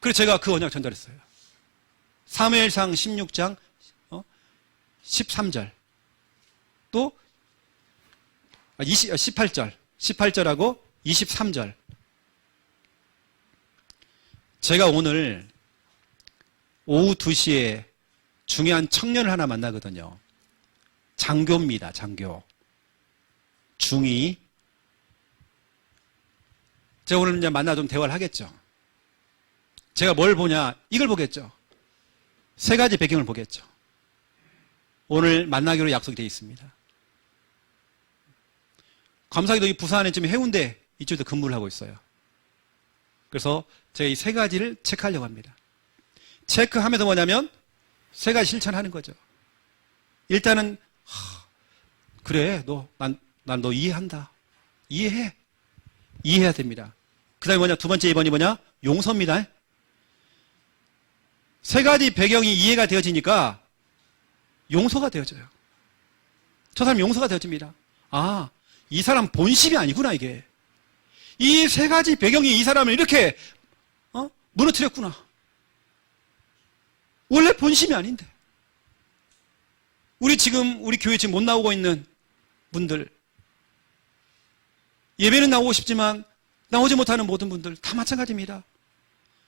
그래서 제가 그 언약을 전달했어요. 사무엘상 16장 13절 또 18절하고 23절. 제가 오늘 오후 2시에 중요한 청년을 하나 만나거든요. 장교입니다. 장교. 중2. 제가 오늘 이제 만나 좀 대화를 하겠죠. 제가 뭘 보냐? 이걸 보겠죠. 세 가지 배경을 보겠죠. 오늘 만나기로 약속이 되어 있습니다. 감사하게도 이 부산에 지금 해운대 이쪽에서 근무를 하고 있어요. 그래서 제가 이 세 가지를 체크하려고 합니다. 체크하면서 뭐냐면 세 가지 실천하는 거죠. 일단은 그래, 난 너 이해한다. 이해해야 됩니다. 그 다음에 뭐냐? 두 번째 2번이 뭐냐? 용서입니다. 세 가지 배경이 이해가 되어지니까 용서가 되어져요. 저 사람 용서가 되어집니다. 아, 이 사람 본심이 아니구나, 이게. 이 세 가지 배경이 이 사람을 이렇게 무너뜨렸구나. 원래 본심이 아닌데. 우리 교회 지금 못 나오고 있는 분들, 예배는 나오고 싶지만 나오지 못하는 모든 분들 다 마찬가지입니다.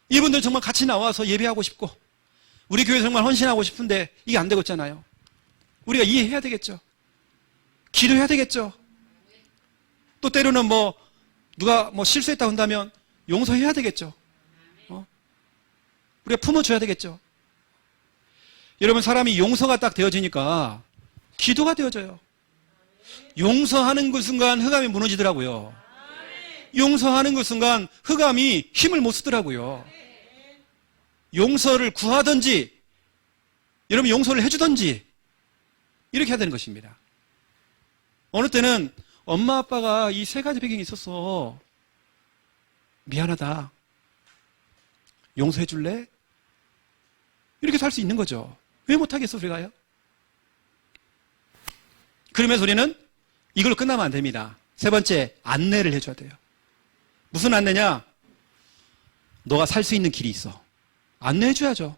이분들 정말 같이 나와서 예배하고 싶고 우리 교회 정말 헌신하고 싶은데 이게 안 되고 있잖아요. 우리가 이해해야 되겠죠. 기도해야 되겠죠. 또 때로는 누가 실수했다고 한다면 용서해야 되겠죠. 우리가 품어줘야 되겠죠. 여러분, 사람이 용서가 딱 되어지니까 기도가 되어져요. 용서하는 그 순간 흑암이 무너지더라고요. 용서하는 그 순간 흑암이 힘을 못 쓰더라고요. 용서를 구하든지 여러분 용서를 해주든지 이렇게 해야 되는 것입니다. 어느 때는 엄마 아빠가 이 세 가지 배경이 있었어. 미안하다. 용서해 줄래? 이렇게 살 수 있는 거죠. 왜 못하겠어 우리가요? 그러면서 우리는 이걸로 끝나면 안 됩니다. 세 번째, 안내를 해줘야 돼요. 무슨 안내냐? 너가 살 수 있는 길이 있어. 안내해줘야죠.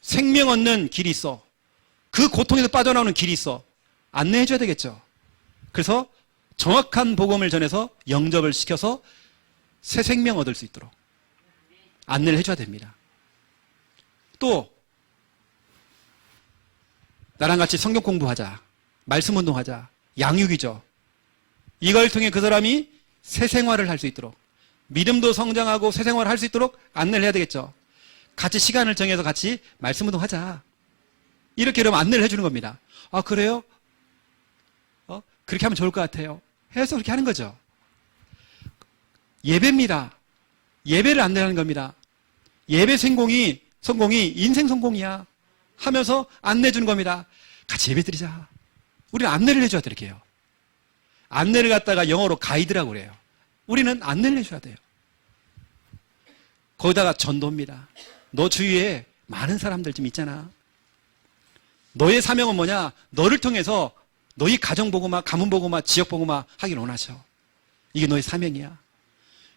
생명 얻는 길이 있어. 그 고통에서 빠져나오는 길이 있어. 안내해줘야 되겠죠. 그래서 정확한 복음을 전해서 영접을 시켜서 새 생명 얻을 수 있도록 안내를 해줘야 됩니다. 또 나랑 같이 성경 공부하자. 말씀 운동하자. 양육이죠. 이걸 통해 그 사람이 새 생활을 할 수 있도록 믿음도 성장하고 새 생활을 할 수 있도록 안내를 해야 되겠죠. 같이 시간을 정해서 같이 말씀 운동하자. 이렇게 여러분 안내를 해주는 겁니다. 아, 그래요? 그렇게 하면 좋을 것 같아요. 해서 그렇게 하는 거죠. 예배입니다. 예배를 안내하는 겁니다. 예배 성공이 인생 성공이야 하면서 안내해 주는 겁니다. 같이 예배 드리자. 우리는 안내를 해줘야 돼, 이렇게요. 안내를 갖다가 영어로 가이드라고 그래요. 우리는 안내를 해줘야 돼요. 거기다가 전도입니다. 너 주위에 많은 사람들 좀 있잖아. 너의 사명은 뭐냐? 너를 통해서 너희 가정 보고마, 가문 보고마, 지역 보고마 하길 원하셔. 이게 너의 사명이야.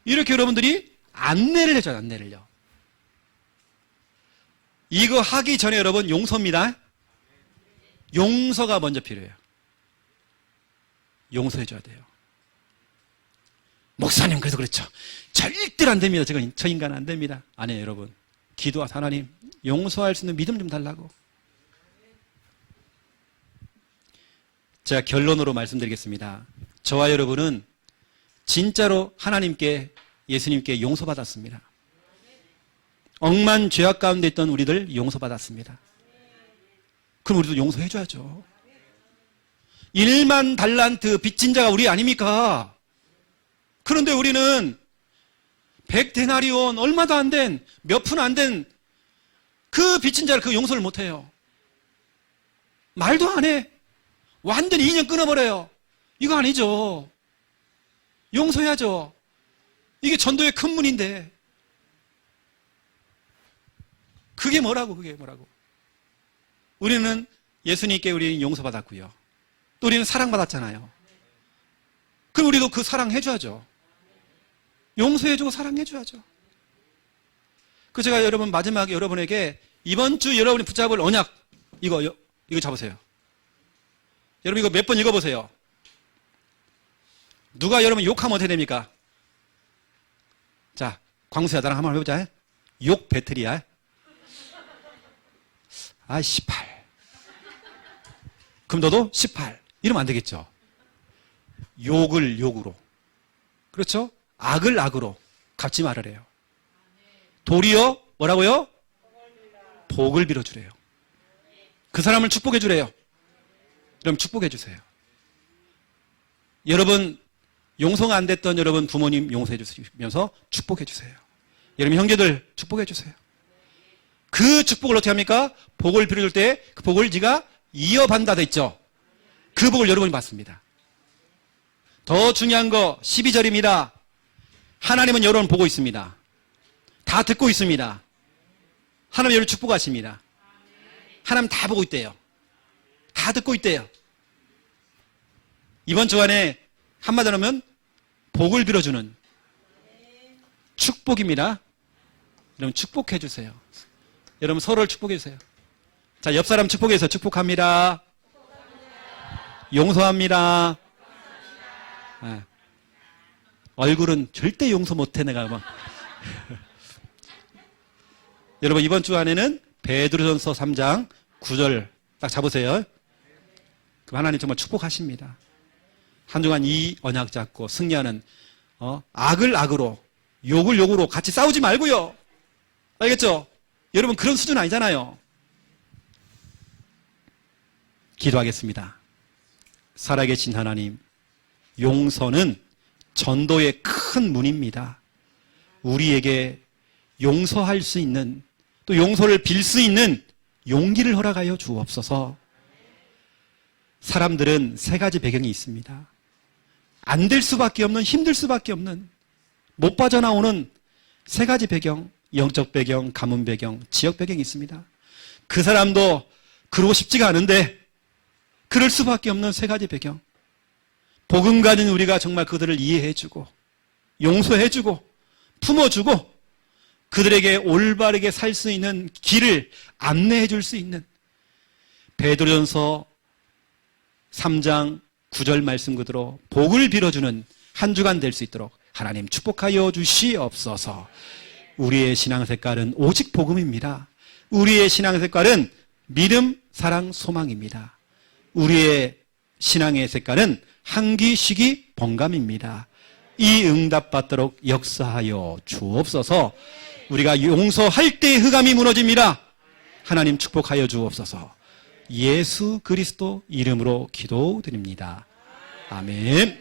이렇게 여러분들이 안내를 해줘요, 안내를요. 이거 하기 전에 여러분 용서입니다. 용서가 먼저 필요해요. 용서해줘야 돼요. 목사님, 그래서 그렇죠. 절대로 안 됩니다. 저 인간은 안 됩니다. 아니에요, 여러분. 기도하세요. 하나님, 용서할 수 있는 믿음 좀 달라고. 제가 결론으로 말씀드리겠습니다. 저와 여러분은 진짜로 하나님께, 예수님께 용서받았습니다. 억만 죄악 가운데 있던 우리들 용서받았습니다. 그럼 우리도 용서해줘야죠. 1만 달란트 빚진 자가 우리 아닙니까? 그런데 우리는 100데나리온 얼마도 안 된, 몇 푼 안 된 그 빚진 자를 그 용서를 못해요. 말도 안 해. 완전히 인연 끊어버려요. 이거 아니죠. 용서해야죠. 이게 전도의 큰 문인데. 그게 뭐라고. 우리는 예수님께 우리는 용서받았고요. 또 우리는 사랑받았잖아요. 그럼 우리도 그 사랑 해줘야죠. 용서해주고 사랑해줘야죠. 그 제가 여러분 마지막에 여러분에게 이번 주 여러분이 붙잡을 언약 이거 잡으세요. 여러분 이거 몇 번 읽어보세요. 누가 여러분 욕하면 어떻게 됩니까? 자, 광수야 나랑 한번 해보자. 욕 배틀이야. 18. 그럼 너도 18. 이러면 안 되겠죠. 욕을 욕으로. 그렇죠? 악을 악으로 갚지 말으래요. 도리어 뭐라고요? 복을 빌어주래요. 그 사람을 축복해 주래요. 그럼 축복해 주세요. 여러분 용서가 안 됐던 여러분 부모님 용서해 주시면서 축복해 주세요. 여러분 형제들 축복해 주세요. 그 축복을 어떻게 합니까? 복을 빌어줄 때 그 복을 네가 이어받는다 됐죠. 그 복을 여러분이 받습니다. 더 중요한 거 12절입니다. 하나님은 여러분 보고 있습니다. 다 듣고 있습니다. 하나님 여러분 축복하십니다. 하나님 다 보고 있대요. 다 듣고 있대요. 이번 주간에 한마디로 하면 복을 빌어주는 축복입니다. 여러분 축복해 주세요. 여러분 서로를 축복해 주세요. 자, 옆 사람 축복해서 축복합니다. 용서합니다. 네. 얼굴은 절대 용서 못해 내가 막. 여러분 이번 주간에는 베드로전서 3장 9절 딱 잡으세요. 그럼 하나님 정말 축복하십니다. 한 주간 이 언약 잡고 승리하는 악을 악으로 욕을 욕으로 같이 싸우지 말고요. 알겠죠? 여러분 그런 수준 아니잖아요. 기도하겠습니다. 살아계신 하나님, 용서는 전도의 큰 문입니다. 우리에게 용서할 수 있는 또 용서를 빌 수 있는 용기를 허락하여 주옵소서. 사람들은 세 가지 배경이 있습니다. 안 될 수밖에 없는, 힘들 수밖에 없는, 못 빠져나오는 세 가지 배경, 영적 배경, 가문 배경, 지역 배경이 있습니다. 그 사람도 그러고 싶지가 않은데 그럴 수밖에 없는 세 가지 배경. 복음 가진 우리가 정말 그들을 이해해주고 용서해주고 품어주고 그들에게 올바르게 살 수 있는 길을 안내해 줄 수 있는 베드로전서 3장 9절 말씀 그대로 복을 빌어주는 한 주간 될 수 있도록 하나님 축복하여 주시옵소서. 우리의 신앙 색깔은 오직 복음입니다. 우리의 신앙 색깔은 믿음, 사랑, 소망입니다. 우리의 신앙의 색깔은 한기, 시기, 번감입니다. 이 응답받도록 역사하여 주옵소서. 우리가 용서할 때의 흑암이 무너집니다. 하나님 축복하여 주옵소서. 예수 그리스도 이름으로 기도드립니다. 아멘.